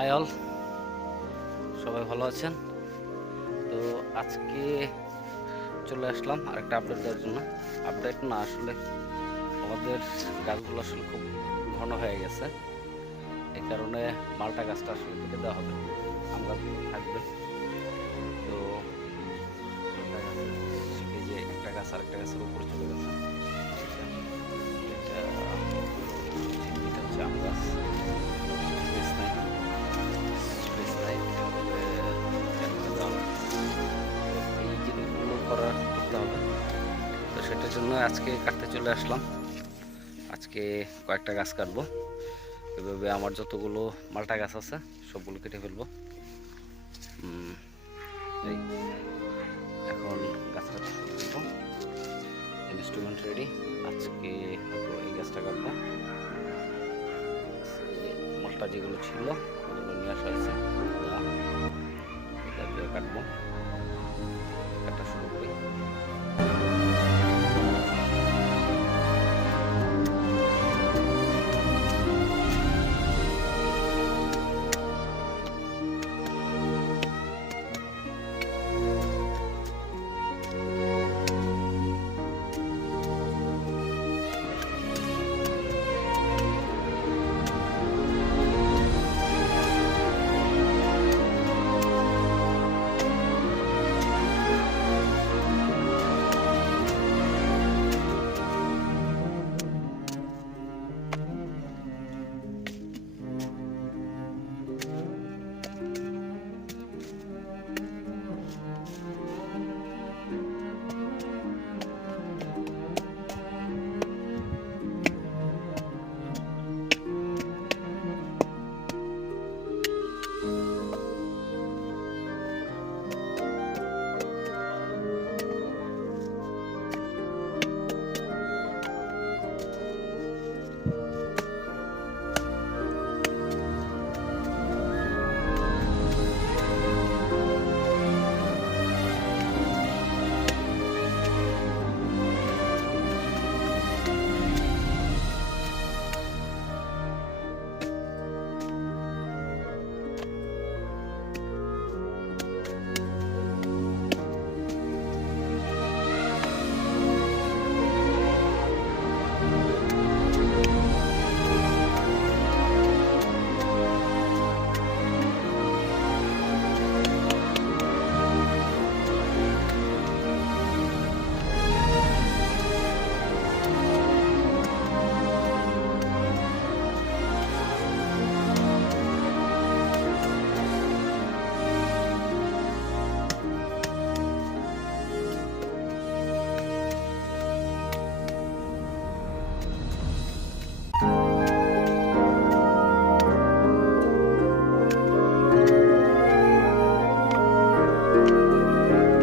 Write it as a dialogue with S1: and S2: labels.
S1: High all. সবাই ভালো আছেন? তো আজকে চলে আসলাম আরেকটা আপডেট দেওয়ার জন্য। আপডেট না আসলে আমাদের গাছগুলো আসলে খুব ঘন হয়ে গেছে। এই কারণে মালটা গাছটা আসলে কেটে দেওয়া হবে। আম গাছগুলো থাকবে। তো এই যে একটা গাছ আরেকটা গাছের উপরে চলে গেছে। সেটার জন্য আজকে কাটতে চলে আসলাম। আজকে কয়েকটা গাছ কাটবো। এভাবে আমার যতগুলো মালটা গাছ আছে, সবগুলো কেটে ফেলব। এখন গাছটা ইনস্ট্রুমেন্ট রেডি আজকে এই গাছটা কাটবো। মালটা যেগুলো ছিল, ওগুলো নিয়ে আসা হয়েছে। কাটবো। thank you